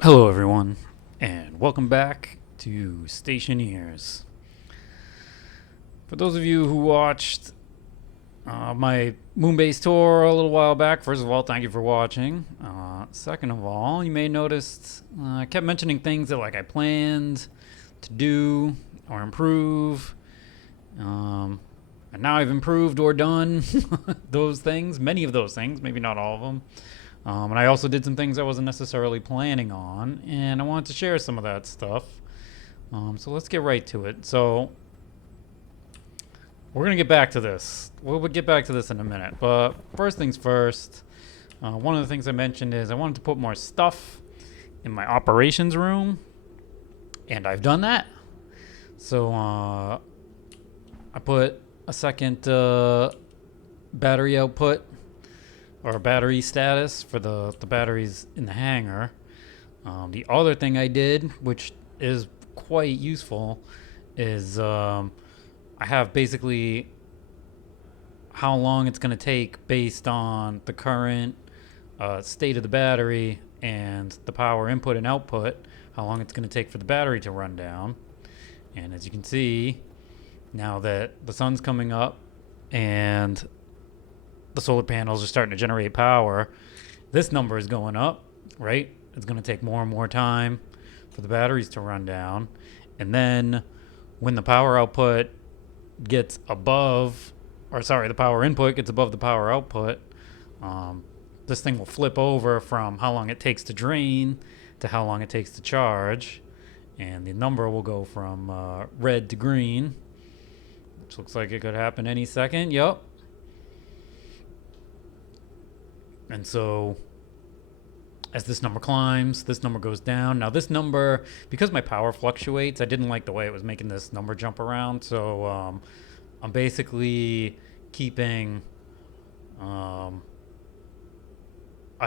Hello, everyone, and welcome back to Stationeers. For those of you who watched my Moonbase tour a little while back, first of all, thank you for watching. Second of all, you may notice I kept mentioning things that I planned to do or improve, and now I've improved or done those things, many of those things, maybe not all of them. And I also did some things I wasn't necessarily planning on, and I wanted to share some of that stuff. So let's get right to it. So we're gonna get back to this. We'll get back to this in a minute. But first things first. One of the things I mentioned is I wanted to put more stuff in my operations room, and I've done that. So I put a second battery output or battery status for the batteries in the hangar. The other thing I did, which is quite useful, is I have basically how long it's going to take based on the current state of the battery and the power input and output, how long it's going to take for the battery to run down. And as you can see, now that the sun's coming up and the solar panels are starting to generate power, this number is going up, right? It's going to take more and more time for the batteries to run down. And then when the power output gets above, the power input gets above the power output, this thing will flip over from how long it takes to drain to how long it takes to charge. And the number will go from red to green, which looks like it could happen any second. Yup. And so as this number climbs, this number goes down. Now this number, because my power fluctuates, I didn't like the way it was making this number jump around. So I'm basically keeping a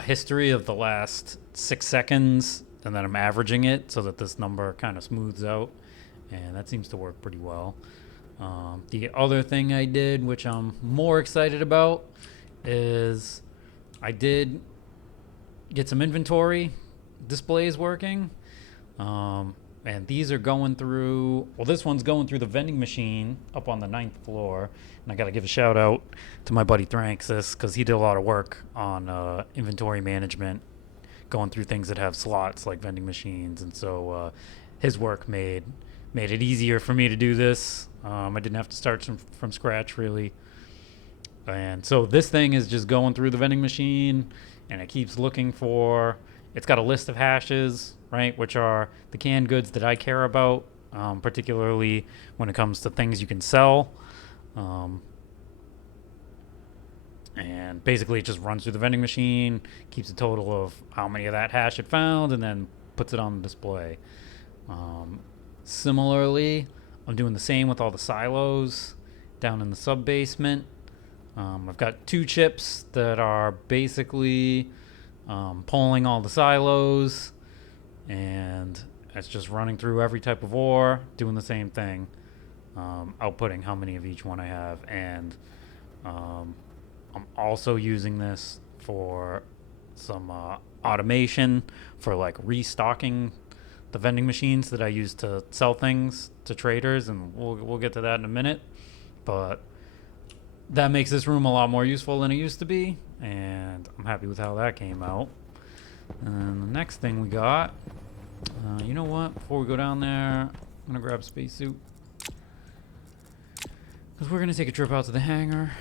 history of the last 6 seconds, and then I'm averaging it so that this number kind of smooths out. And that seems to work pretty well. The other thing I did, which I'm more excited about, is I did get some inventory displays working. And these are going through, this one's going through the vending machine up on the 9th floor. And I got to give a shout out to my buddy Thranxis, because he did a lot of work on inventory management, going through things that have slots like vending machines. And so his work made it easier for me to do this. I didn't have to start from scratch, really. And so this thing is just going through the vending machine, and it keeps looking for, it's got a list of hashes, right, which are the canned goods that I care about, particularly when it comes to things you can sell. And basically it just runs through the vending machine, keeps a total of how many of that hash it found, and then puts it on the display. Similarly, I'm doing the same with all the silos down in the sub-basement. I've got 2 chips that are basically pulling all the silos, and it's just running through every type of ore, doing the same thing, outputting how many of each one I have. And I'm also using this for some automation for restocking the vending machines that I use to sell things to traders, and we'll get to that in a minute. But that makes this room a lot more useful than it used to be, and I'm happy with how that came out. And the next thing we got, you know what? Before we go down there, I'm gonna grab a spacesuit, because we're gonna take a trip out to the hangar.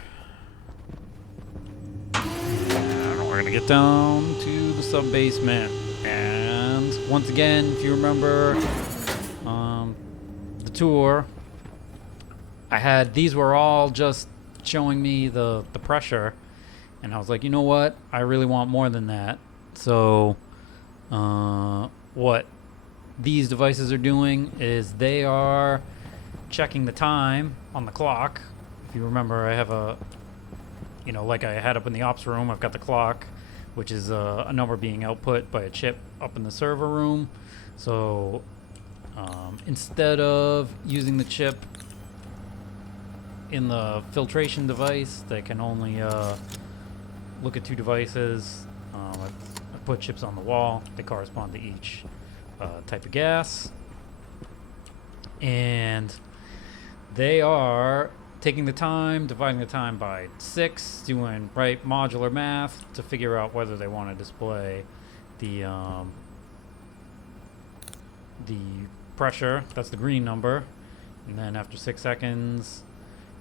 And we're gonna get down to the sub-basement. And once again, if you remember the tour, these were all just showing me the pressure, and I was like, you know what, I really want more than that. So what these devices are doing is they are checking the time on the clock. If you remember, I have like I had up in the ops room, I've got the clock, which is a number being output by a chip up in the server room. So instead of using the chip in the filtration device that can only look at 2 devices, I've put chips on the wall. They correspond to each type of gas. And they are taking the time, dividing the time by 6, doing modular math to figure out whether they want to display the pressure. That's the green number. And then after 6 seconds,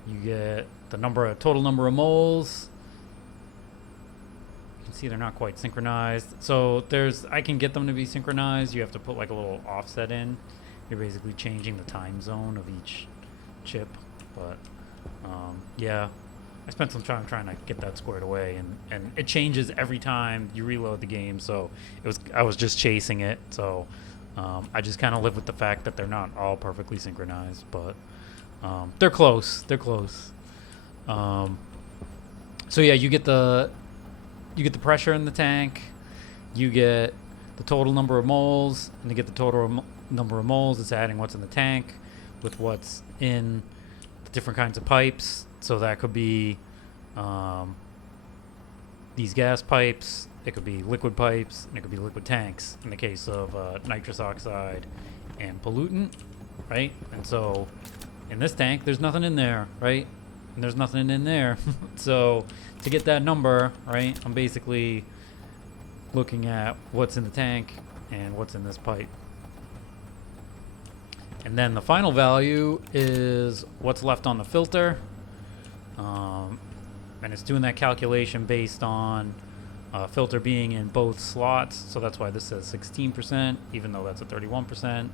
you get the total number of moles. You can see they're not quite synchronized. So I can get them to be synchronized. You have to put like a little offset in. You're basically changing the time zone of each chip. But yeah, I spent some time trying to get that squared away, and it changes every time you reload the game. So I was just chasing it. So I just kind of live with the fact that they're not all perfectly synchronized, but they're close. They're close. So yeah, you get the pressure in the tank, you get the total number of moles, and to get the total number of moles, it's adding what's in the tank with what's in the different kinds of pipes. So that could be these gas pipes, it could be liquid pipes, and it could be liquid tanks in the case of nitrous oxide and pollutant, right? And so in this tank, there's nothing in there, right? And there's nothing in there. So to get that number, right, I'm basically looking at what's in the tank and what's in this pipe. And then the final value is what's left on the filter. And it's doing that calculation based on filter being in both slots. So that's why this says 16%, even though that's a 31%,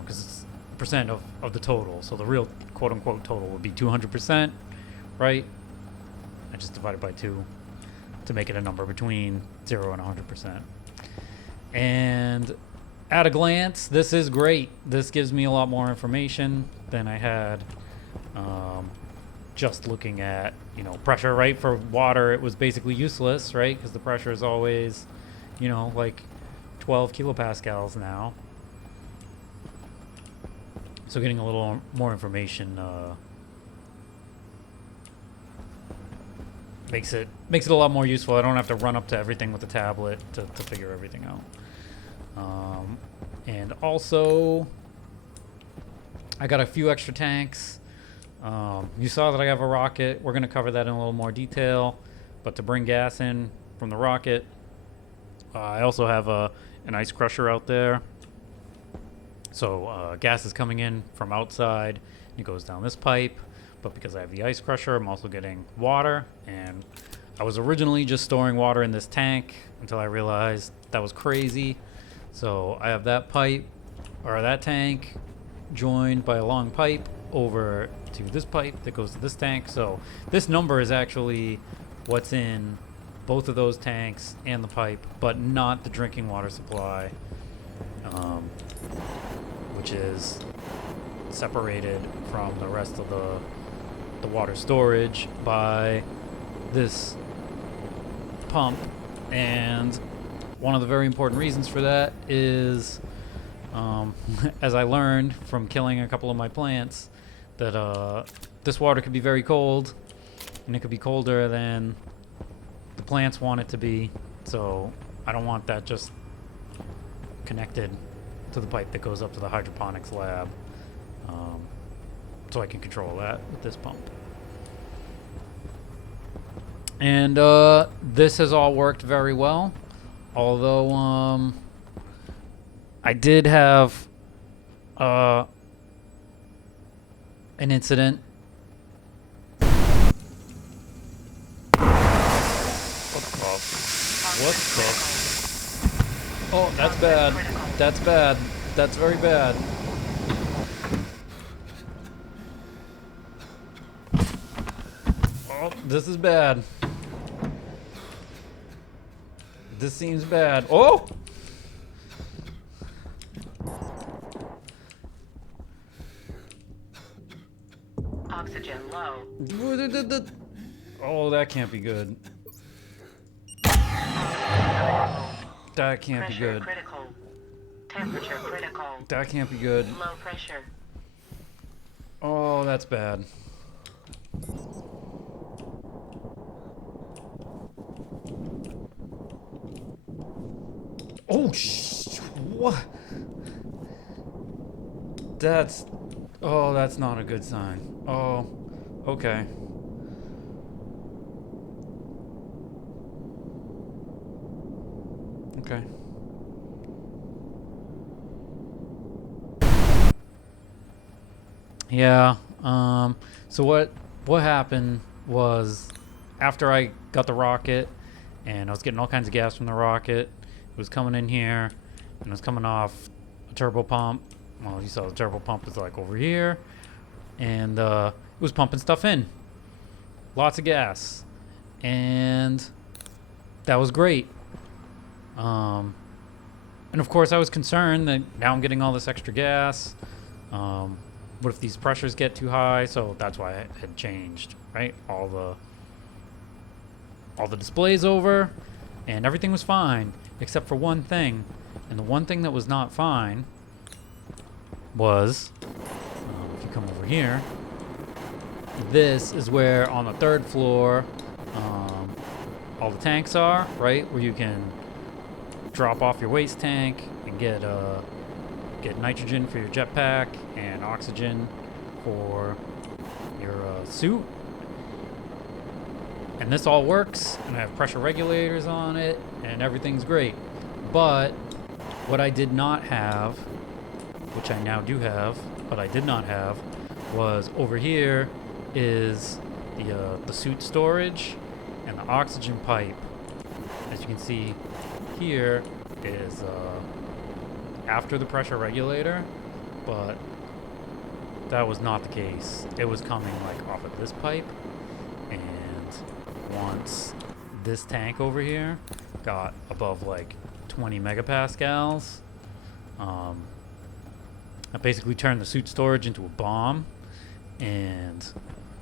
because it's percent of the total. So the real quote-unquote total would be 200%, right? I just divided by 2 to make it a number between 0 and 100%. And at a glance, this is great. This gives me a lot more information than I had just looking at, pressure, right? For water, it was basically useless, right? Because the pressure is always, like 12 kilopascals now. So getting a little more information makes it a lot more useful. I don't have to run up to everything with the tablet to figure everything out. And also, I got a few extra tanks. You saw that I have a rocket. We're going to cover that in a little more detail. But to bring gas in from the rocket, I also have an ice crusher out there. So gas is coming in from outside. It goes down this pipe. But because I have the ice crusher, I'm also getting water. And I was originally just storing water in this tank until I realized that was crazy. So I have that tank joined by a long pipe over to this pipe that goes to this tank. So this number is actually what's in both of those tanks and the pipe, but not the drinking water supply, which is separated from the rest of the water storage by this pump. And one of the very important reasons for that is, as I learned from killing a couple of my plants, that this water could be very cold, and it could be colder than the plants want it to be. So I don't want that just connected to the pipe that goes up to the hydroponics lab. So I can control that with this pump. And this has all worked very well, although I did have an incident. What the? Oh, that's bad. That's bad. That's very bad. Oh, this is bad. This seems bad. Oh! Oxygen low. Oh, that can't be good. That can't be good. Critical. Temperature critical. That can't be good. Low pressure. Oh, that's bad. Oh, what? That's... Oh, that's not a good sign. Oh, okay. Okay. Yeah. So what happened was after I got the rocket and I was getting all kinds of gas from the rocket, it was coming in here and it was coming off a turbo pump. Well, you saw the turbo pump was like over here, and it was pumping stuff in, lots of gas, and that was great. Um, and of course, I was concerned that now I'm getting all this extra gas. Um, what if these pressures get too high? So that's why I had changed, right? All the displays over, and everything was fine except for one thing. And the one thing that was not fine was, if you come over here, this is where on the third floor all the tanks are, right? Where you can drop off your waste tank and get nitrogen for your jetpack and oxygen for your suit. And this all works, and I have pressure regulators on it, and everything's great. But what I did not have, which I now do have, but I did not have, was over here is the suit storage and the oxygen pipe. As you can see here is after the pressure regulator, but that was not the case. It was coming like off of this pipe, and once this tank over here got above like 20 megapascals, I basically turned the suit storage into a bomb, and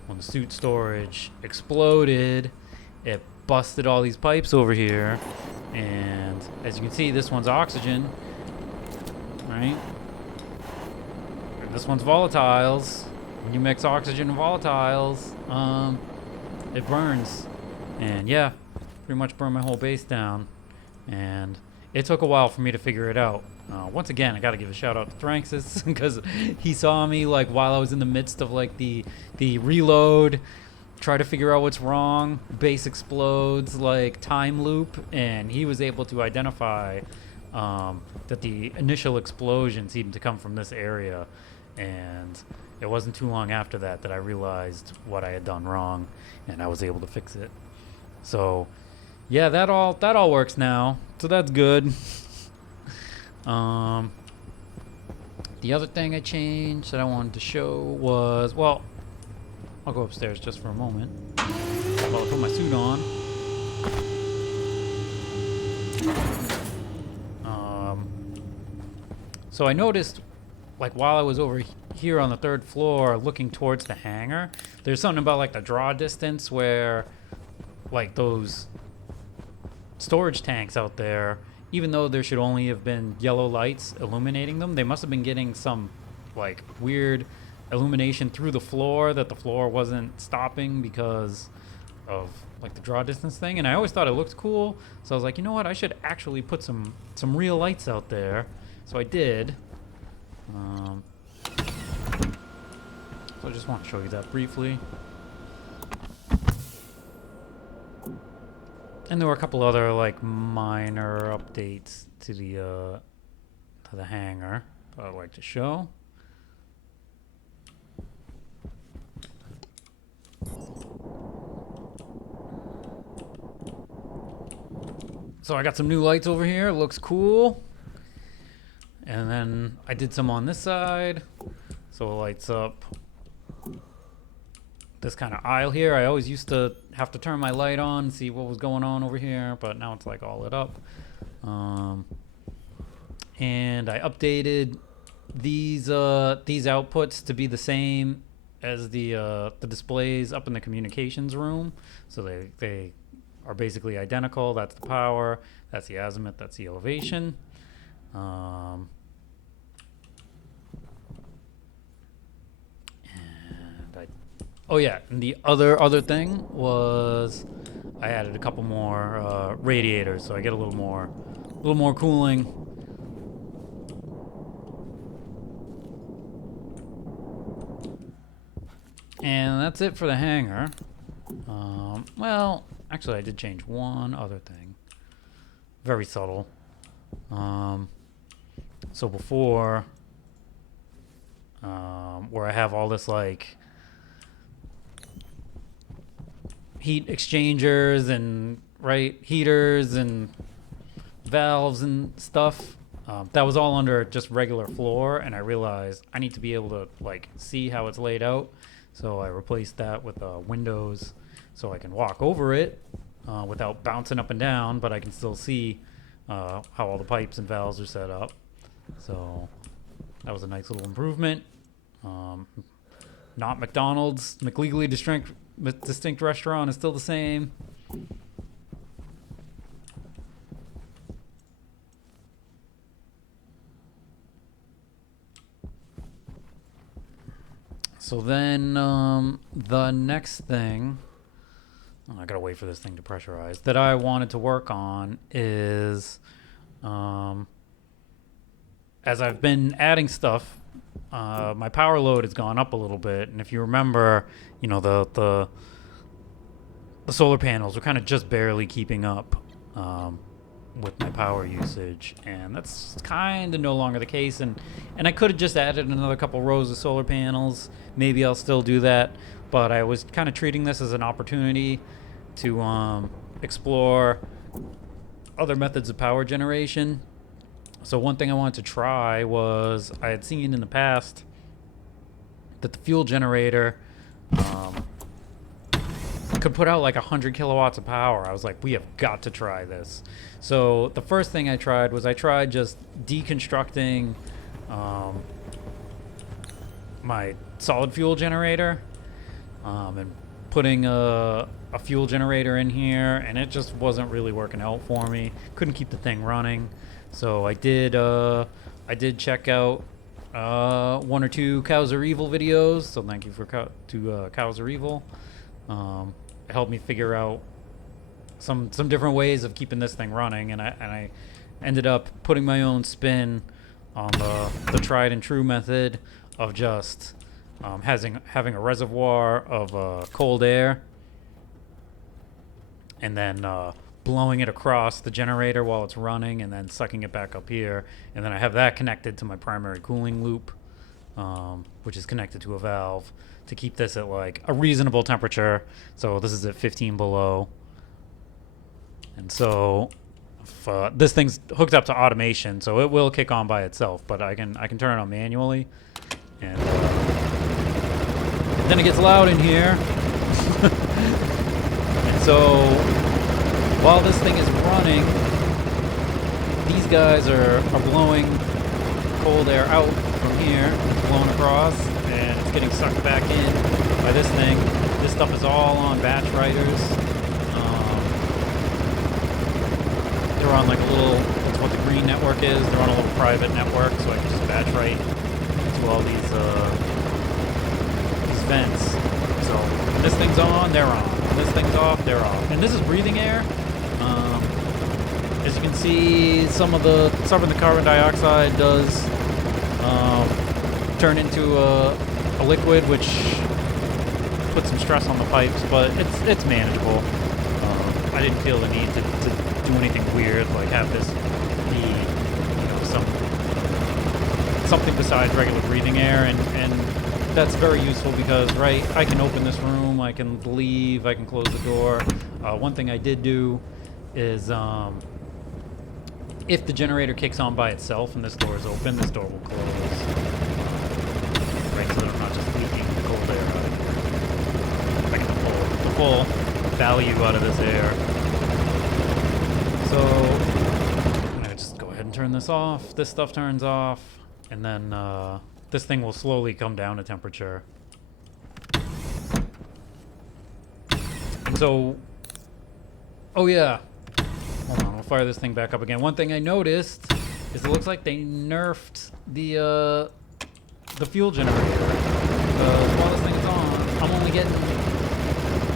when the suit storage exploded, it busted all these pipes over here, and as you can see, this one's oxygen, right? And this one's volatiles. When you mix oxygen and volatiles, it burns. And yeah, pretty much burned my whole base down. And it took a while for me to figure it out. Once again, I got to give a shout out to Thranxis because he saw me like while I was in the midst of like the reload, try to figure out what's wrong. Base explodes, like time loop, and he was able to identify that the initial explosion seemed to come from this area. And it wasn't too long after that I realized what I had done wrong, and I was able to fix it. So, yeah, that all works now. So that's good. The other thing I changed that I wanted to show was, well, I'll go upstairs just for a moment while I put my suit on. So I noticed, like while I was over here on the third floor looking towards the hangar, there's something about like the draw distance where like those storage tanks out there, even though there should only have been yellow lights illuminating them, they must have been getting some like weird illumination through the floor that the floor wasn't stopping because of like the draw distance thing. And I always thought it looked cool, so I was like, you know what, I should actually put some real lights out there. So I did. So I just want to show you that briefly. And there were a couple other like minor updates to the hangar that I'd like to show. So I got some new lights over here. It looks cool. And then I did some on this side. So it lights up this kind of aisle here. I always used to have to turn my light on and see what was going on over here, but now it's like all lit up. And I updated these outputs to be the same as the displays up in the communications room. So they are basically identical. That's the power, that's the azimuth, that's the elevation. Oh yeah, and the other thing was I added a couple more radiators, so I get a little more little more cooling. And that's it for the hangar. Well, actually, I did change one other thing. Very subtle. So before, where I have all this like heat exchangers and heaters and valves and stuff, that was all under just regular floor, and I realized I need to be able to like see how it's laid out. So I replaced that with windows, so I can walk over it without bouncing up and down, but I can still see how all the pipes and valves are set up. So that was a nice little improvement. Not McDonald's. McLegally distinct restaurant is still the same. So then the next thing, I gotta wait for this thing to pressurize, that I wanted to work on is, as I've been adding stuff, my power load has gone up a little bit. And if you remember, you know, the solar panels were kind of just barely keeping up with my power usage, and that's kind of no longer the case. And I could have just added another couple rows of solar panels. Maybe I'll still do that, but I was kind of treating this as an opportunity to explore other methods of power generation. So one thing I wanted to try was, I had seen in the past that the fuel generator could put out like 100 kilowatts of power. I was like, we have got to try this. So the first thing I tried was just deconstructing my solid fuel generator and putting a fuel generator in here, and it just wasn't really working out for me. Couldn't keep the thing running. So I did check out one or two Cows Are Evil videos. So thank you to Cows Are Evil. It helped me figure out some different ways of keeping this thing running, and I ended up putting my own spin on the tried and true method of just having a reservoir of cold air, and then blowing it across the generator while it's running, and then sucking it back up here, and then I have that connected to my primary cooling loop, which is connected to a valve to keep this at like a reasonable temperature. So this is at 15 below. And so if, this thing's hooked up to automation, so it will kick on by itself, but I can turn it on manually. And then it gets loud in here. And so while this thing is running, these guys are blowing cold air out from here, blowing across, and it's getting sucked back in by this thing. This stuff is all on batch writers. They're on like a little, that's what the green network is. They're on a little private network, so I can just batch write to all these vents. So when this thing's on, they're on. When this thing's off, they're off. And this is breathing air. As you can see, some of the carbon dioxide does turn into a liquid, which puts some stress on the pipes, but it's manageable. I didn't feel the need to do anything weird, like have this be, you know, something besides regular breathing air, and that's very useful because, I can open this room, I can leave, I can close the door. One thing I did do is, if the generator kicks on by itself and this door is open, this door will close. So that I'm not just leaking the cold air out of here. I can pull the full value out of this air. So I'm gonna just go ahead and turn this off. This stuff turns off, and then this thing will slowly come down to temperature. And so, oh yeah, hold on, we'll fire this thing back up again. One thing I noticed is it looks like they nerfed the fuel generator. While this thing is on, I'm only getting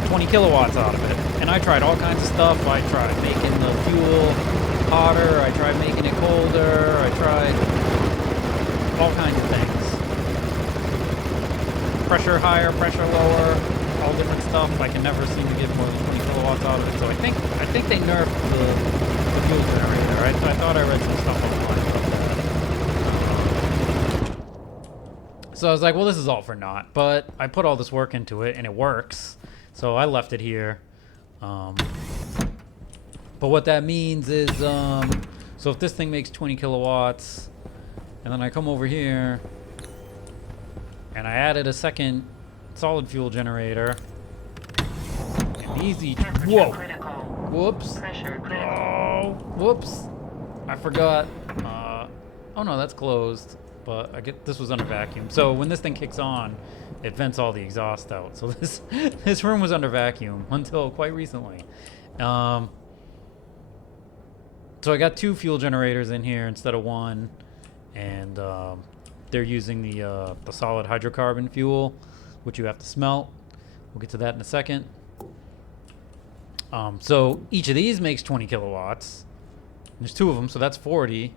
20 kilowatts out of it. And I tried all kinds of stuff. I tried making the fuel hotter, I tried making it colder, I tried all kinds of things. Pressure higher, pressure lower, all different stuff. I can never seem to get more than 20 kilowatts out of it. So I think they nerfed the fuel generator. I thought I read some stuff online about that. So I was like, well, this is all for naught. But I put all this work into it, and it works. So I left it here. But what that means is, so if this thing makes 20 kilowatts, and then I come over here, and I added a second solid fuel generator, and easy, whoa, whoops, oh, whoops, I forgot, oh no, that's closed, but this was under vacuum. So when this thing kicks on, it vents all the exhaust out. So this room was under vacuum until quite recently. So I got 2 fuel generators in here instead of 1, and they're using the solid hydrocarbon fuel, which you have to smelt. We'll get to that in a second. So each of these makes 20 kilowatts. There's 2 of them, so that's 40.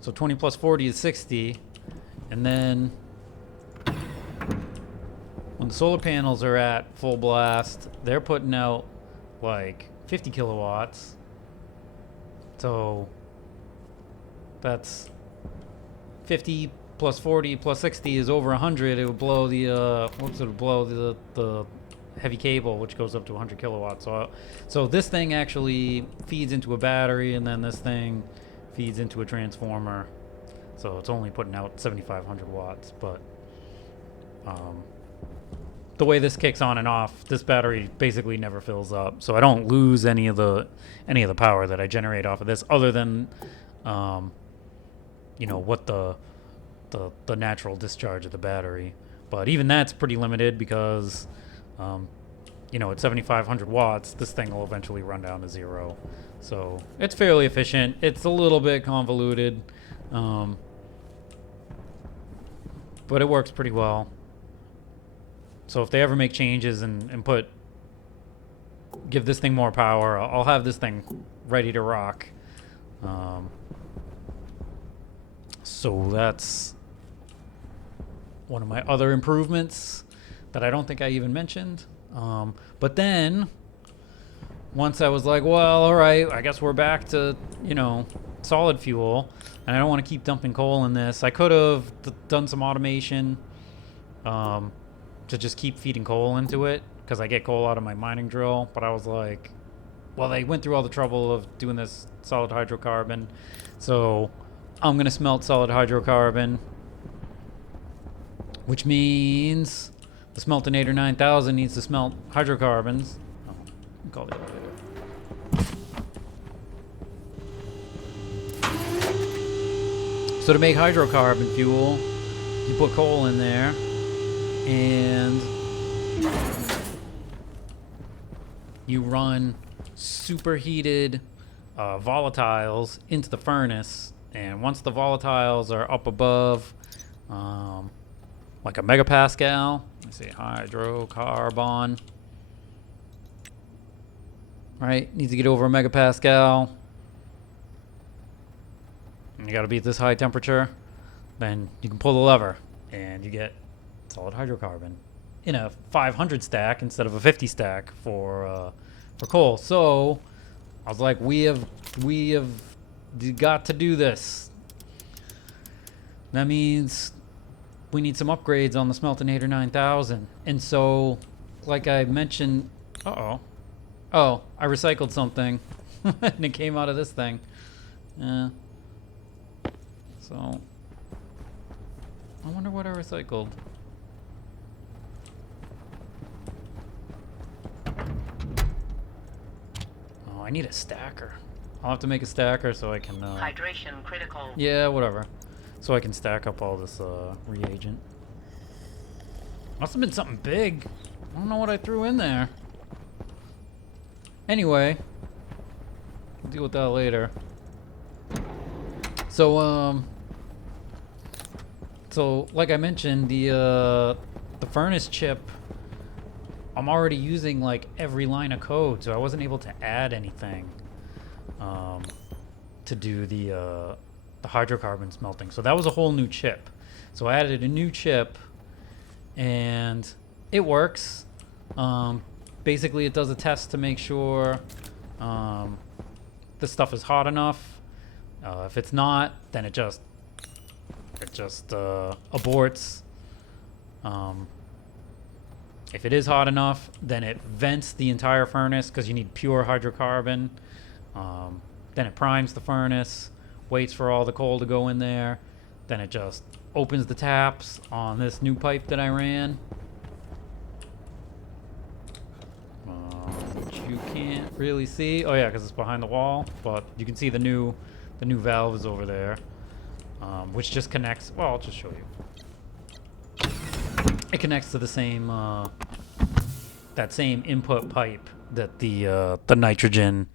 So 20 plus 40 is 60. And then when the solar panels are at full blast, they're putting out like 50 kilowatts. So that's 50 plus 40 plus 60 is over 100. It would blow the the heavy cable, which goes up to 100 kilowatts. So this thing actually feeds into a battery, and then this thing feeds into a transformer. So it's only putting out 7,500 watts. But the way this kicks on and off, this battery basically never fills up. So I don't lose any of the power that I generate off of this, other than what the natural discharge of the battery. But even that's pretty limited because at 7,500 watts, this thing will eventually run down to 0. So it's fairly efficient. It's a little bit convoluted, but it works pretty well. So if they ever make changes and give this thing more power, I'll have this thing ready to rock. So that's one of my other improvements that I don't think I even mentioned. But then once I was like, well, all right, I guess we're back to, solid fuel, and I don't want to keep dumping coal in this. I could have done some automation to just keep feeding coal into it, because I get coal out of my mining drill. But I was like, well, they went through all the trouble of doing this solid hydrocarbon, so I'm going to smelt solid hydrocarbon, which means the Smeltinator 9000 needs to smelt hydrocarbons. Oh, call the elevator. So to make hydrocarbon fuel, you put coal in there, and you run superheated volatiles into the furnace. And once the volatiles are up above like a megapascal, let's see, hydrocarbon, right, needs to get over a megapascal, and you got to be at this high temperature, then you can pull the lever and you get solid hydrocarbon in a 500 stack instead of a 50 stack for coal. So I was like, we have got to do this. That means we need some upgrades on the Smeltinator 9000. And so, like I mentioned, I recycled something and it came out of this thing. Yeah. So I wonder what I recycled. Oh, I need a stacker. I'll have to make a stacker so I can Hydration critical. yeah, whatever. So I can stack up all this reagent. Must have been something big. I don't know what I threw in there. Anyway, we'll deal with that later. So like I mentioned, the furnace chip, I'm already using like every line of code, so I wasn't able to add anything. to do the hydrocarbon smelting. So that was a whole new chip. So I added a new chip, and it works. Basically, it does a test to make sure the stuff is hot enough. If it's not, then it just aborts. If it is hot enough, then it vents the entire furnace because you need pure hydrocarbon. Then it primes the furnace, waits for all the coal to go in there. Then it just opens the taps on this new pipe that I ran. Which you can't really see. Oh yeah, because it's behind the wall. But you can see the new valves over there, which just connects. Well, I'll just show you. It connects to the same that same input pipe that the nitrogen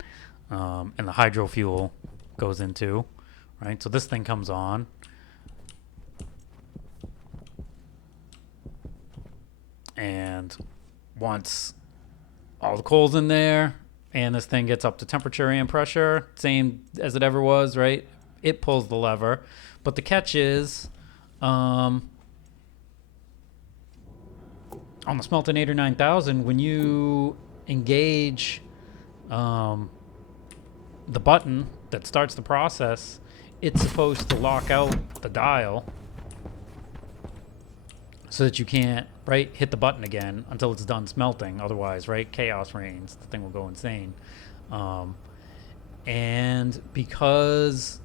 and the hydro fuel goes into, right? So this thing comes on. And once all the coal's in there and this thing gets up to temperature and pressure, same as it ever was, right? It pulls the lever. But the catch is, on the Smeltinator 9000, when you engage the button that starts the process, it's supposed to lock out the dial so that you can't, right, hit the button again until it's done smelting. Otherwise, right, chaos reigns. The thing will go insane. And because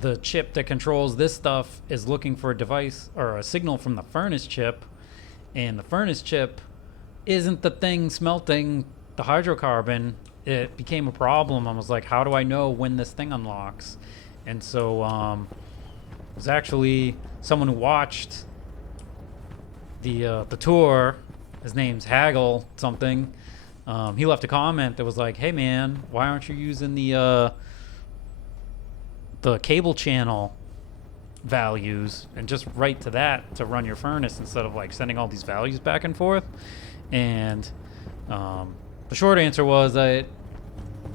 the chip that controls this stuff is looking for a device or a signal from the furnace chip, and the furnace chip isn't the thing smelting the hydrocarbon, it became a problem. I was like, how do I know when this thing unlocks? And so it was actually someone who watched the tour. His name's Haggle something. He left a comment that was like, hey man, why aren't you using the cable channel values and just write to that to run your furnace instead of like sending all these values back and forth? And the short answer was I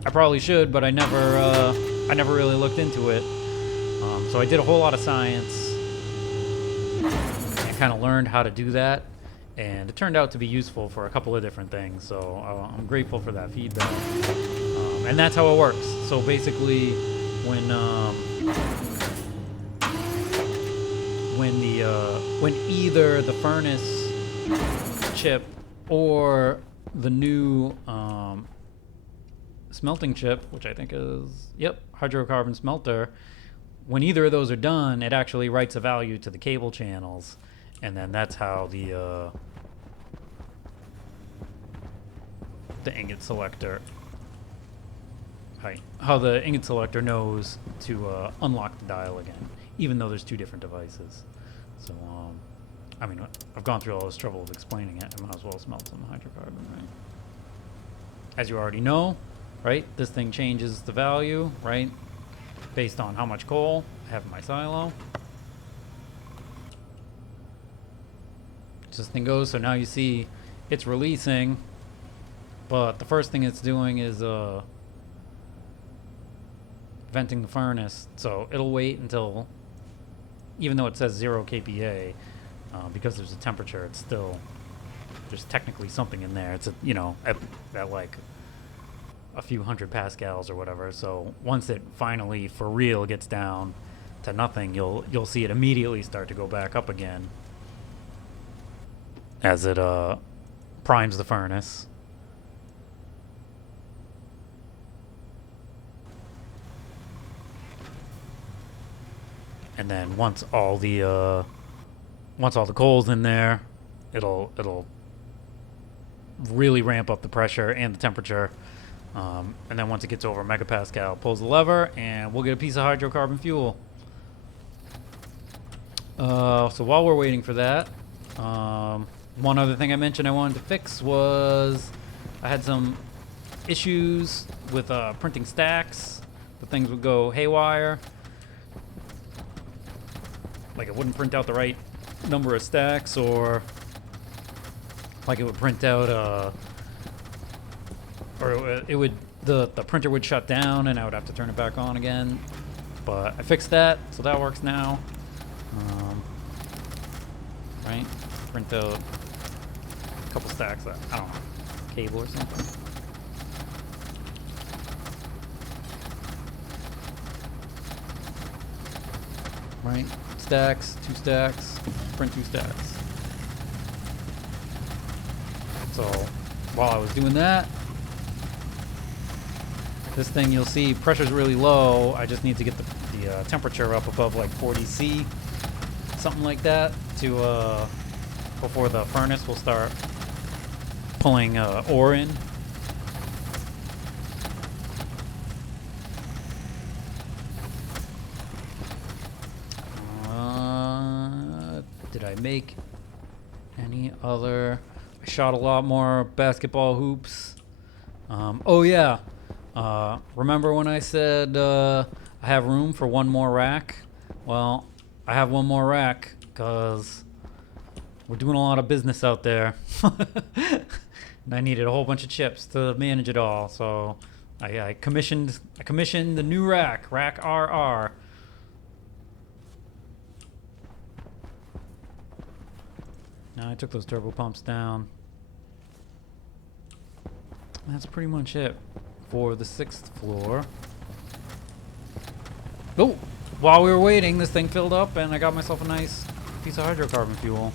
probably should, but I never really looked into it. So I did a whole lot of science and kind of learned how to do that, and it turned out to be useful for a couple of different things. So I'm grateful for that feedback. And that's how it works. So basically, when either the furnace chip or the new smelting chip, which I think is, hydrocarbon smelter, when either of those are done, it actually writes a value to the cable channels, and then that's how the ingot selector, how the ingot selector knows to unlock the dial again, even though there's two different devices. So, I mean, I've gone through all this trouble of explaining it. I might as well smelt some hydrocarbon, right? As you already know, right, this thing changes the value, right, based on how much coal I have in my silo. So this thing goes, so now you see it's releasing, but the first thing it's doing is venting the furnace. So it'll wait until, even though it says 0 kPa, because there's a temperature, it's still, there's technically something in there. It's at like a few hundred pascals or whatever. So once it finally for real gets down to nothing, you'll see it immediately start to go back up again as it primes the furnace. And then once all the coal's in there, it'll really ramp up the pressure and the temperature. And then once it gets over megapascal, pulls the lever, and we'll get a piece of hydrocarbon fuel. So while we're waiting for that, one other thing I mentioned I wanted to fix was I had some issues with printing stacks. The things would go haywire. Like it wouldn't print out the right number of stacks, or like it would print out or it would the printer would shut down and I would have to turn it back on again. But I fixed that, so that works now. Right? Print out a couple stacks of, I don't know, cable or something. Right? Stacks, 2 stacks, print 2 stacks. So while I was doing that, this thing you'll see pressure's really low. I just need to get the temperature up above like 40 C, something like that, to before the furnace will start pulling ore in. Did I make any other? I shot a lot more basketball hoops. Oh yeah. Remember when I said I have room for one more rack? Well, I have one more rack because we're doing a lot of business out there. And I needed a whole bunch of chips to manage it all. So I commissioned the new rack RR. Now I took those turbo pumps down. That's pretty much it for the 6th floor. Oh, while we were waiting, this thing filled up and I got myself a nice piece of hydrocarbon fuel.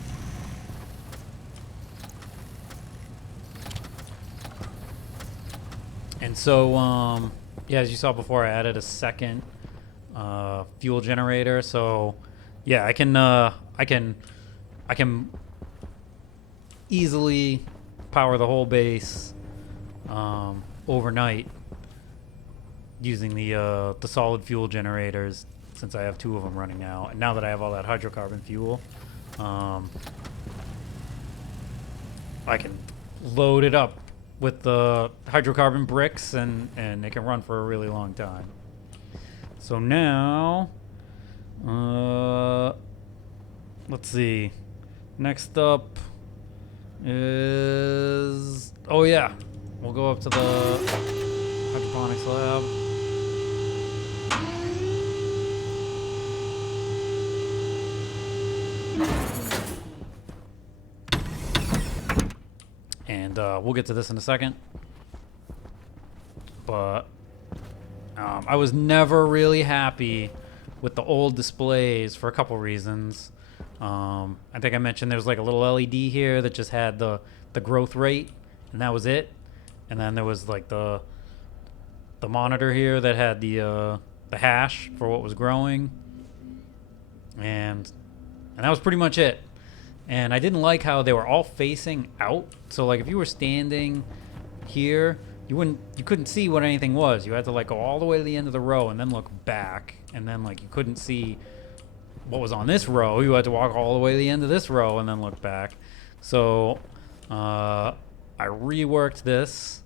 And so, yeah, as you saw before, I added a second fuel generator. So, yeah, I can easily power the whole base overnight using the solid fuel generators, since I have 2 of them running now. And now that I have all that hydrocarbon fuel, I can load it up with the hydrocarbon bricks and they can run for a really long time. So now, let's see. Next up is, oh yeah, we'll go up to the hydroponics lab. And we'll get to this in a second. But I was never really happy with the old displays for a couple reasons. I think I mentioned there was like a little LED here that just had the growth rate, and that was it. And then there was like the monitor here that had the hash for what was growing, and that was pretty much it. And I didn't like how they were all facing out. So like if you were standing here, you couldn't see what anything was. You had to like go all the way to the end of the row and then look back, and then like you couldn't see what was on this row. You had to walk all the way to the end of this row and then look back. So I reworked this,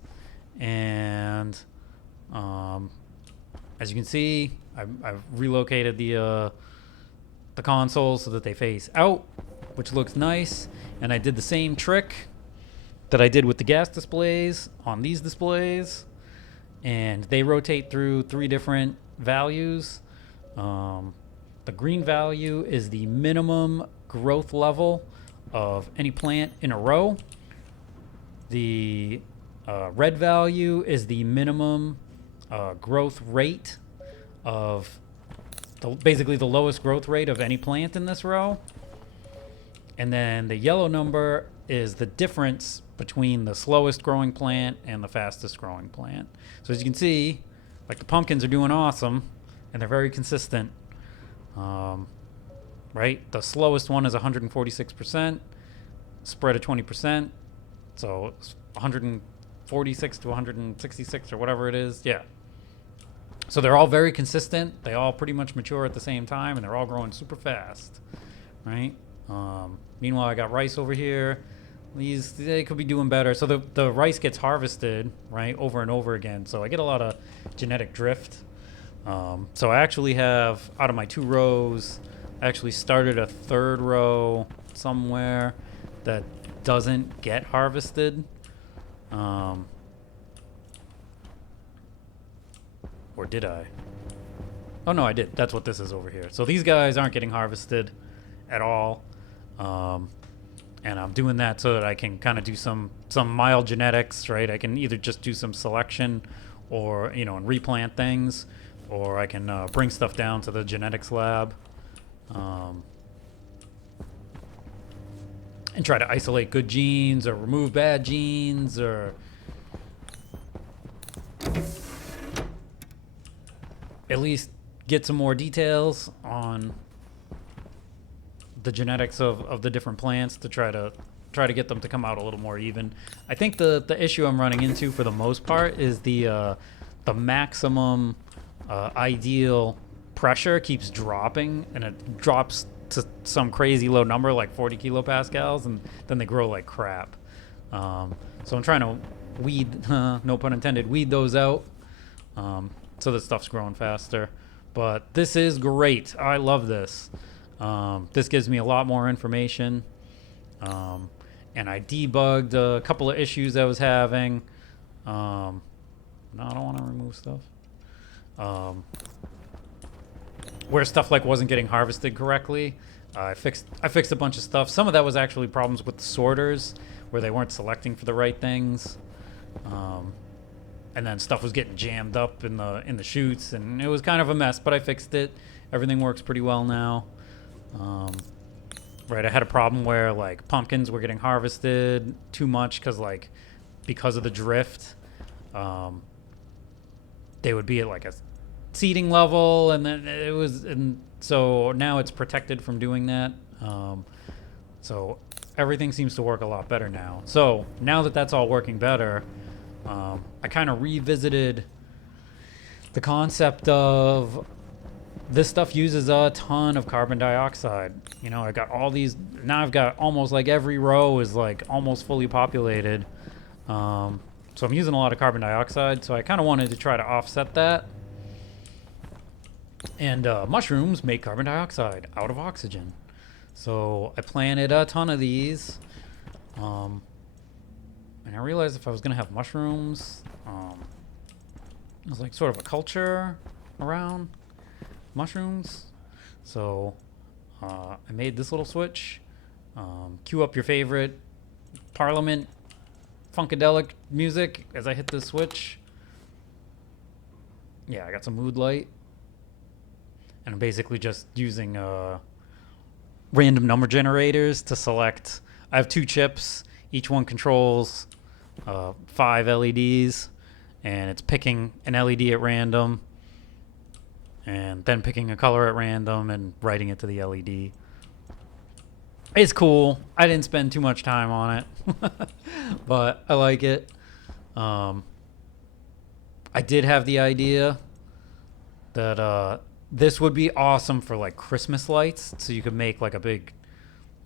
and as you can see, I've relocated the consoles so that they face out, which looks nice. And I did the same trick that I did with the gas displays on these displays, and they rotate through 3 different values. The green value is the minimum growth level of any plant in a row. The red value is the minimum growth rate of basically the lowest growth rate of any plant in this row. And then the yellow number is the difference between the slowest growing plant and the fastest growing plant. So as you can see, like the pumpkins are doing awesome, and they're very consistent. Right? The slowest one is 146%, spread of 20%. So it's 146 to 166 or whatever it is. Yeah. So they're all very consistent. They all pretty much mature at the same time, and they're all growing super fast. Right? Meanwhile, I got rice over here. They could be doing better. So the rice gets harvested, right, over and over again. So I get a lot of genetic drift. So I actually have, out of my 2 rows, I actually started a 3rd row somewhere that doesn't get harvested. Or did I? Oh no, I did. That's what this is over here. So these guys aren't getting harvested at all. And I'm doing that so that I can kind of do some mild genetics, right? I can either just do some selection or, you know, and replant things, or I can bring stuff down to the genetics lab and try to isolate good genes or remove bad genes, or at least get some more details on the genetics of the different plants to try to get them to come out a little more even. I think the issue I'm running into for the most part is the maximum ideal pressure keeps dropping, and it drops to some crazy low number like 40 kilopascals, and then they grow like crap. So I'm trying to weed, no pun intended, weed those out, so the stuff's growing faster. But this is great. I love this. This gives me a lot more information, and I debugged a couple of issues I was having. No, I don't want to remove stuff. Where stuff like wasn't getting harvested correctly, I fixed a bunch of stuff. Some of that was actually problems with the sorters, where they weren't selecting for the right things, and then stuff was getting jammed up in the chutes, and it was kind of a mess. But I fixed it. Everything works pretty well now. Right, I had a problem where like pumpkins were getting harvested too much because of the drift. They would be at like a seeding level, and then so now it's protected from doing that. So everything seems to work a lot better now. So now that that's all working better, I kind of revisited the concept of this stuff uses a ton of carbon dioxide. You know, I got all these, now I've got almost like every row is like almost fully populated. So I'm using a lot of carbon dioxide, so I kind of wanted to try to offset that. And mushrooms make carbon dioxide out of oxygen. So I planted a ton of these. And I realized if I was going to have mushrooms, it was like sort of a culture around mushrooms. So I made this little switch. Cue up your favorite Parliament Funkadelic music as I hit this switch. Yeah, I got some mood light. And I'm basically just using random number generators to select. I have 2 chips. Each one controls 5 LEDs. And it's picking an LED at random, and then picking a color at random and writing it to the LED. It's cool. I didn't spend too much time on it, but I like it. I did have the idea that this would be awesome for like Christmas lights, so you could make like a big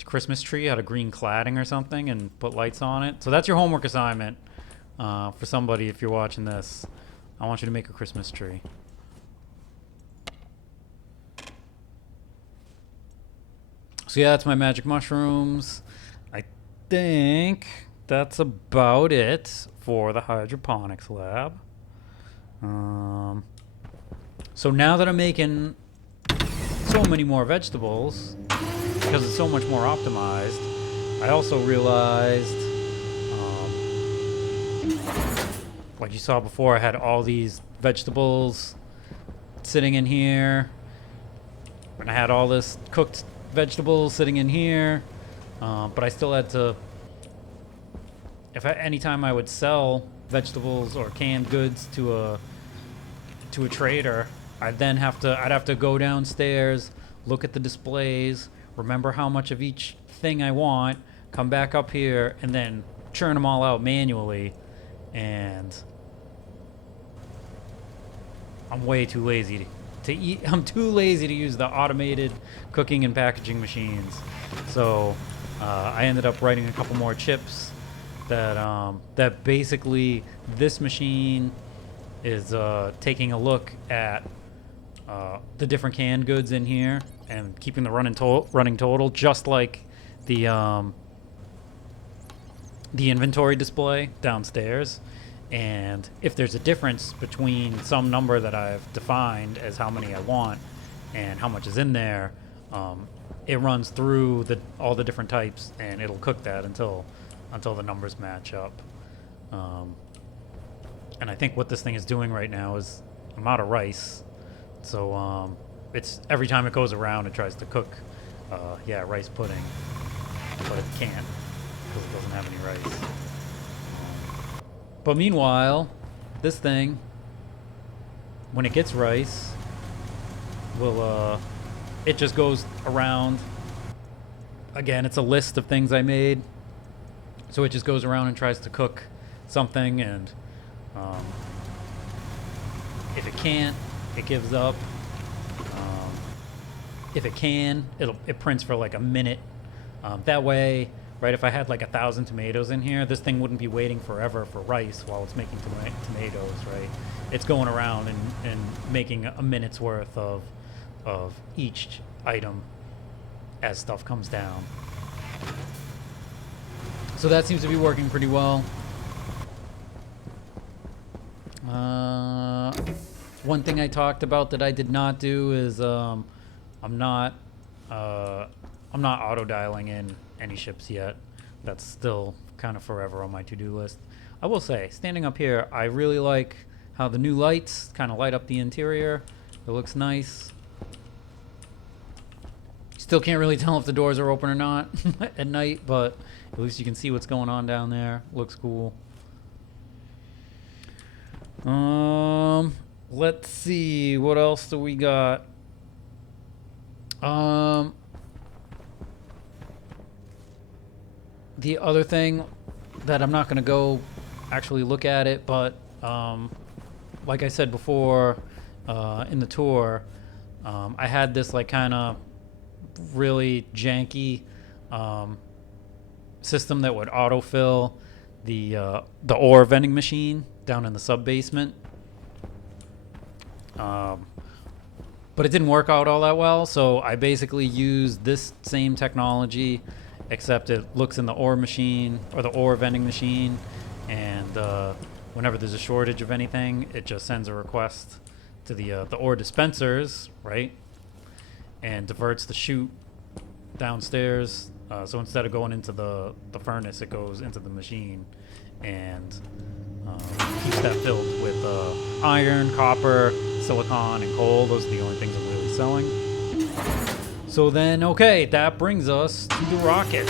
Christmas tree out of green cladding or something and put lights on it. So that's your homework assignment for somebody if you're watching this. I want you to make a Christmas tree. So yeah, that's my magic mushrooms. I think that's about it for the hydroponics lab. So now that I'm making so many more vegetables, because it's so much more optimized, I also realized, like you saw before, I had all these vegetables sitting in here, and I had all this cooked vegetables sitting in here, but I still had to, anytime I would sell vegetables or canned goods to a trader, I'd have to go downstairs, look at the displays, remember how much of each thing I want, come back up here, and then churn them all out manually. And I'm way too lazy to eat. I'm too lazy to use the automated cooking and packaging machines. So I ended up writing a couple more chips that basically this machine is taking a look at the different canned goods in here and keeping the running total, just like the inventory display downstairs. And if there's a difference between some number that I've defined as how many I want and how much is in there, it runs through all the different types, and it'll cook that until the numbers match up. And I think what this thing is doing right now is I'm out of rice, so it's every time it goes around, it tries to cook, rice pudding, but it can't because it doesn't have any rice. But meanwhile, this thing, when it gets rice, it just goes around. Again, it's a list of things I made. So it just goes around and tries to cook something, and if it can't, it gives up. If it can, it prints for like a minute. That way, right, if I had like 1,000 tomatoes in here, this thing wouldn't be waiting forever for rice while it's making tomatoes, right? It's going around and making a minute's worth of each item as stuff comes down. So that seems to be working pretty well. One thing I talked about that I did not do is I'm not auto dialing in any ships yet. That's still kind of forever on my to-do list. I will say, standing up here, I really like how the new lights kind of light up the interior. It looks nice. Still can't really tell if the doors are open or not at night, but at least you can see what's going on down there. Looks cool. Let's see, what else do we got? The other thing that I'm not going to go actually look at it, but like I said before in the tour, I had this like kind of really janky system that would autofill the ore vending machine down in the sub basement. But it didn't work out all that well, so I basically used this same technology, except it looks in the ore machine, or the ore vending machine, and whenever there's a shortage of anything, it just sends a request to the ore dispensers, right, and diverts the chute downstairs. So instead of going into the furnace, it goes into the machine and keeps that filled with iron, copper, silicon, and coal. Those are the only things I'm really selling. So then, okay, that brings us to the rocket.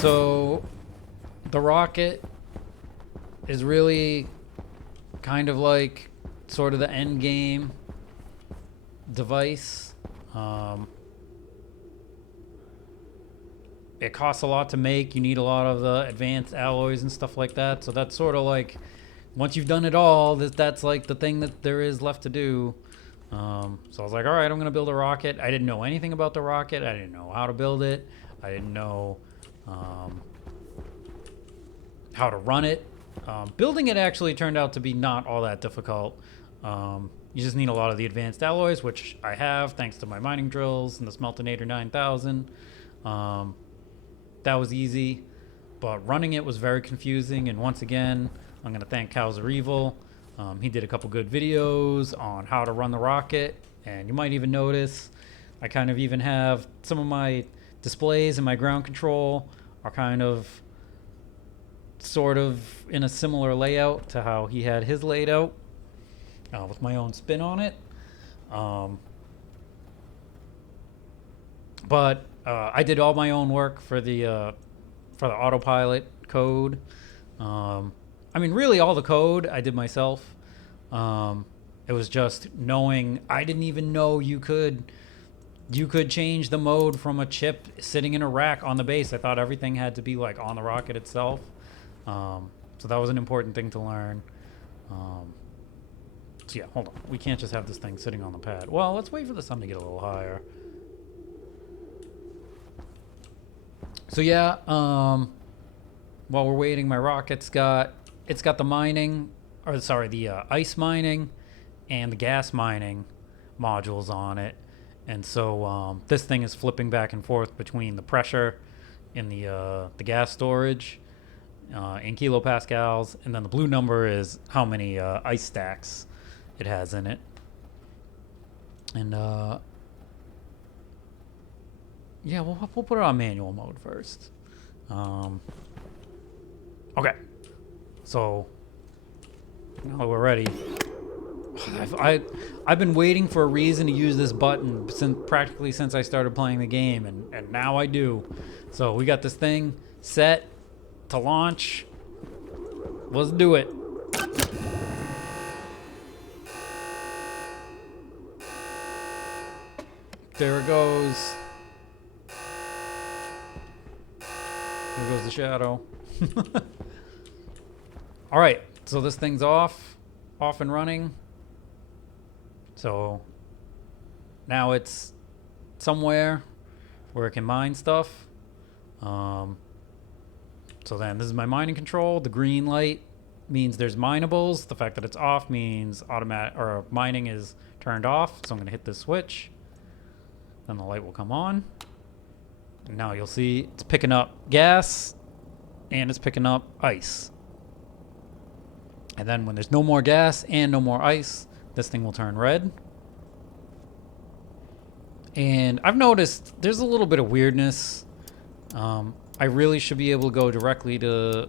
So the rocket is really kind of like sort of the end game device. It costs a lot to make. You need a lot of the advanced alloys and stuff like that. So that's sort of like, once you've done it all, that's like the thing that there is left to do. So I was like, all right, I'm going to build a rocket. I didn't know anything about the rocket. I didn't know how to build it. I didn't know how to run it. Building it actually turned out to be not all that difficult. You just need a lot of the advanced alloys, which I have thanks to my mining drills and the Smeltinator 9000. That was easy, but running it was very confusing. And once again, I'm going to thank Cowser Evil. He did a couple good videos on how to run the rocket, and you might even notice I kind of even have some of my displays and my ground control are kind of sort of in a similar layout to how he had his laid out, with my own spin on it. But I did all my own work for the autopilot code. I mean, really, all the code I did myself. It was just knowing. I didn't even know you could change the mode from a chip sitting in a rack on the base. I thought everything had to be like on the rocket itself. So that was an important thing to learn. So yeah, hold on. We can't just have this thing sitting on the pad. Well, let's wait for the sun to get a little higher. So yeah, while we're waiting, my rocket's got the mining, or sorry, the ice mining and the gas mining modules on it. And so this thing is flipping back and forth between the pressure in the gas storage in kilopascals, and then the blue number is how many ice stacks it has in it. And yeah, we'll put it on manual mode first. Okay, so now we're ready. I've been waiting for a reason to use this button practically since I started playing the game, and now I do. So we got this thing set to launch. Let's do it. There it goes. There goes the shadow. All right, so this thing's off and running. So now it's somewhere where it can mine stuff. So then this is my mining control. The green light means there's minables. The fact that it's off means automatic or mining is turned off. So I'm going to hit this switch. Then the light will come on. And now you'll see it's picking up gas and it's picking up ice. And then when there's no more gas and no more ice, this thing will turn red. And I've noticed there's a little bit of weirdness. I really should be able to go directly to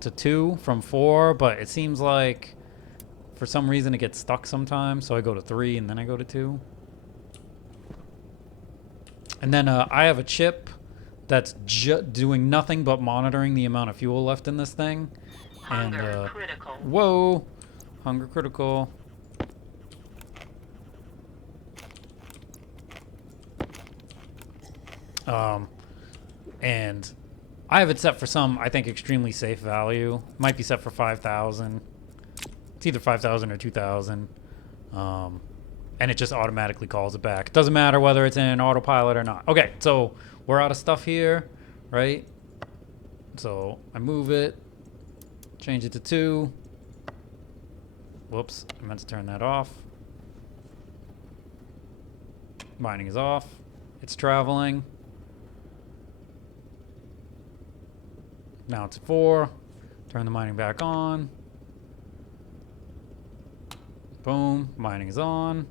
2 from 4, but it seems like for some reason it gets stuck sometimes. So I go to 3 and then I go to 2. And then I have a chip that's doing nothing but monitoring the amount of fuel left in this thing. Hunger critical. Whoa, hunger critical. And I have it set for some, I think, extremely safe value. Might be set for 5,000. It's either 5,000 or 2,000. And it just automatically calls it back. It doesn't matter whether it's in autopilot or not. Okay, so we're out of stuff here, right? So I move it, change it to 2. Whoops, I meant to turn that off. Mining is off. It's traveling. Now it's 4. Turn the mining back on. Boom, mining is on.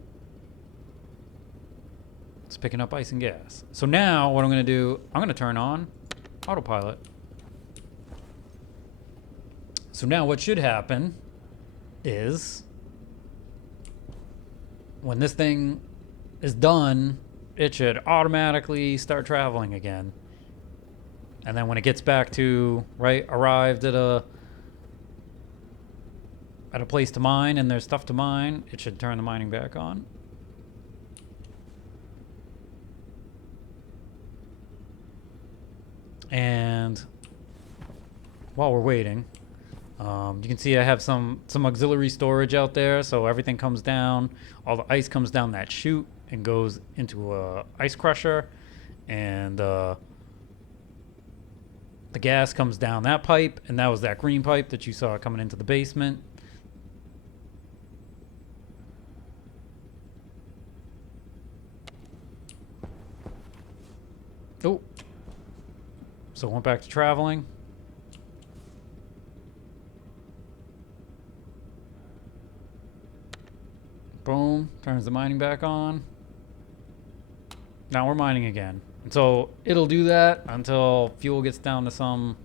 It's picking up ice and gas. So now what I'm going to do, I'm going to turn on autopilot. So now what should happen is when this thing is done, it should automatically start traveling again. And then when it gets back to, right, arrived at a place to mine and there's stuff to mine, it should turn the mining back on. And while we're waiting, you can see I have some auxiliary storage out there. So everything comes down, all the ice comes down that chute and goes into a ice crusher, and the gas comes down that pipe, and that was that green pipe that you saw coming into the basement. Oh, so went back to traveling. Boom, turns the mining back on. Now we're mining again. And so it'll do that until fuel gets down to some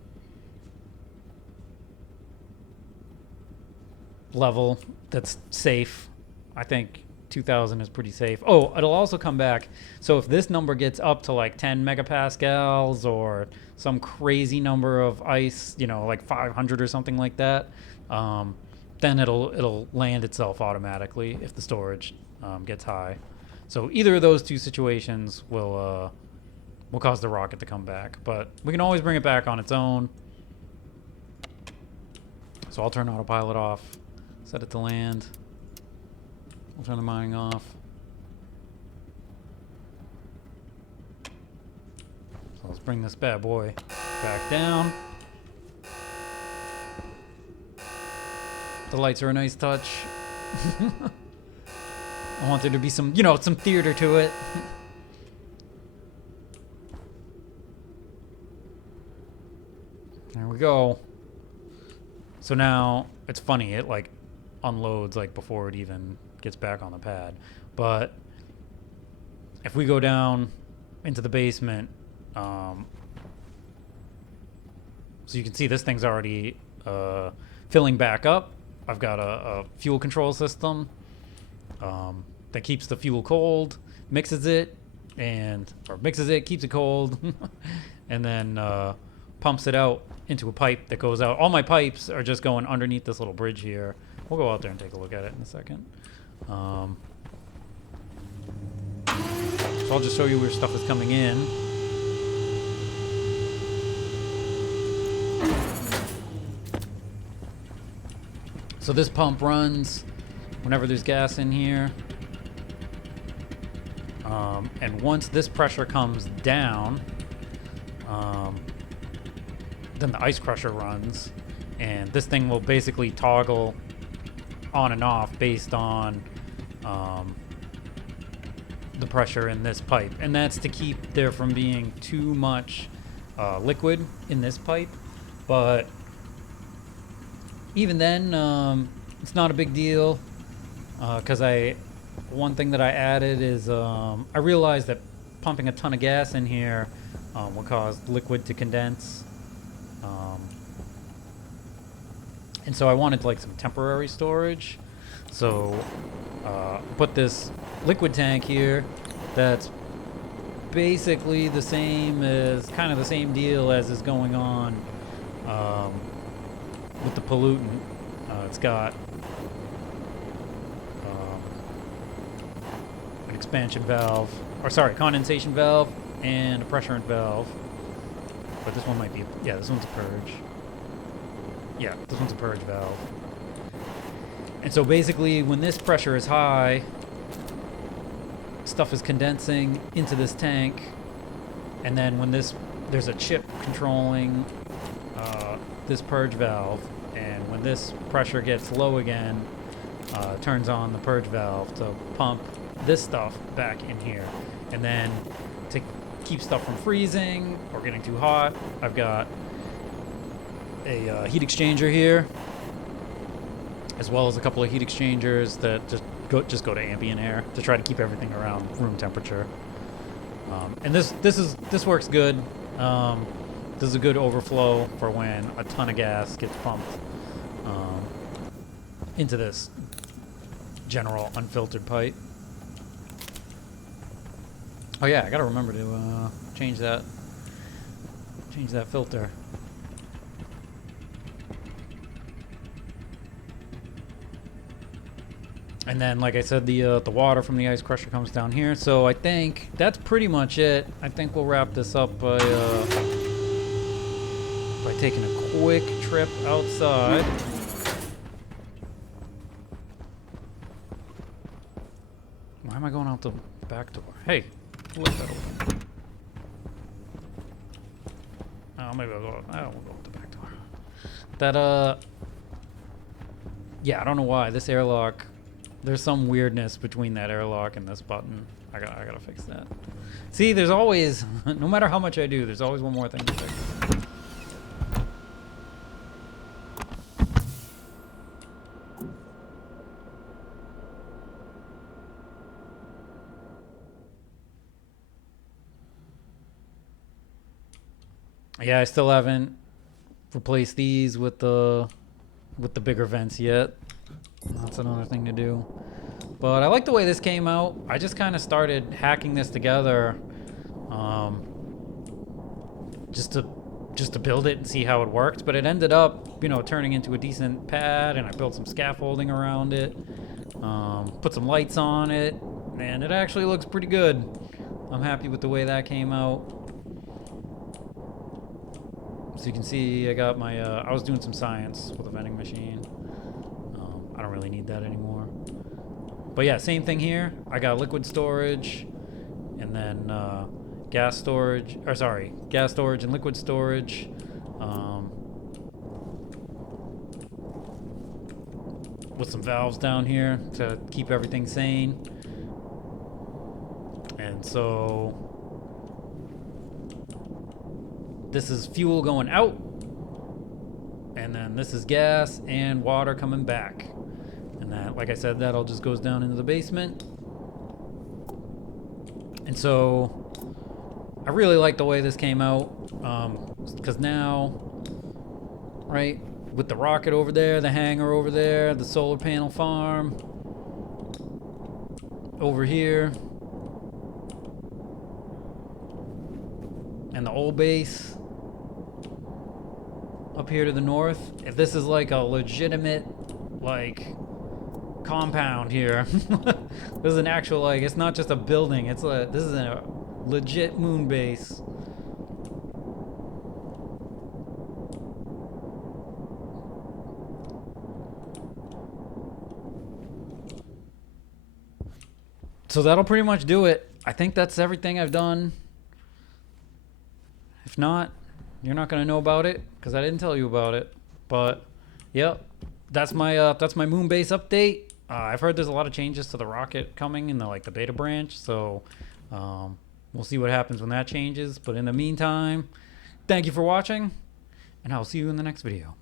level that's safe. I think 2,000 is pretty safe. Oh, it'll also come back. So if this number gets up to like 10 megapascals or some crazy number of ice, you know, like 500 or something like that, then it'll land itself automatically if the storage gets high. So either of those two situations will cause the rocket to come back, but we can always bring it back on its own. So I'll turn autopilot off, set it to land. I'll turn the mining off. So let's bring this bad boy back down. The lights are a nice touch. I want there to be some, you know, some theater to it. we go. So now it's funny, it like unloads like before it even gets back on the pad. But if we go down into the basement, so you can see this thing's already filling back up. I've got a fuel control system that keeps the fuel cold, mixes it, keeps it cold, and then pumps it out into a pipe that goes out. All my pipes are just going underneath this little bridge here. We'll go out there and take a look at it in a second. So I'll just show you where stuff is coming in. So this pump runs whenever there's gas in here. And once this pressure comes down, then the ice crusher runs, and this thing will basically toggle on and off based on the pressure in this pipe. And that's to keep there from being too much liquid in this pipe. But even then, it's not a big deal, because one thing that I added is I realized that pumping a ton of gas in here will cause liquid to condense, and so I wanted like some temporary storage. So put this liquid tank here that's basically the same as kind of the same deal as is going on with the pollutant. It's got an expansion valve, or sorry, condensation valve and a pressure valve. But this one might be, yeah, this one's a purge. Yeah, this one's a purge valve. And so basically when this pressure is high, stuff is condensing into this tank, and then when there's a chip controlling this purge valve, and when this pressure gets low again, turns on the purge valve to pump this stuff back in here. And then to keep stuff from freezing or getting too hot, I've got a heat exchanger here, as well as a couple of heat exchangers that just go to ambient air to try to keep everything around room temperature. And this works good. This is a good overflow for when a ton of gas gets pumped into this general unfiltered pipe. Oh yeah, I gotta remember to change that filter. And then, like I said, the water from the ice crusher comes down here. So I think that's pretty much it. I think we'll wrap this up by taking a quick trip outside. Why am I going out the back door? Hey, look that open. Oh, maybe we'll go out the back door. That yeah, I don't know why this airlock. There's some weirdness between that airlock and this button. I gotta fix that. See, there's always, no matter how much I do, there's always one more thing to fix. Yeah, I still haven't replaced these with the bigger vents yet. That's another thing to do. But I like the way this came out. I just kind of started hacking this together just to build it and see how it worked. But it ended up, turning into a decent pad, and I built some scaffolding around it, put some lights on it, and it actually looks pretty good. I'm happy with the way that came out. So you can see I got my, I was doing some science with a vending machine. I don't really need that anymore. But yeah, same thing here. I got liquid storage, and then gas storage and liquid storage. With some valves down here to keep everything sane. And so this is fuel going out, and then this is gas and water coming back. And that, like I said, that all just goes down into the basement. And so I really like the way this came out, because now, right, with the rocket over there, the hangar over there, the solar panel farm over here, and the old base up here to the north. If this is like a legitimate, like, compound here, this is an actual, like, it's not just a building. This is a legit moon base. So that'll pretty much do it. I think that's everything I've done. If not, you're not gonna know about it because I didn't tell you about it. But yep, that's my moon base update. I've heard there's a lot of changes to the rocket coming in the beta branch, so we'll see what happens when that changes. But in the meantime, thank you for watching, and I'll see you in the next video.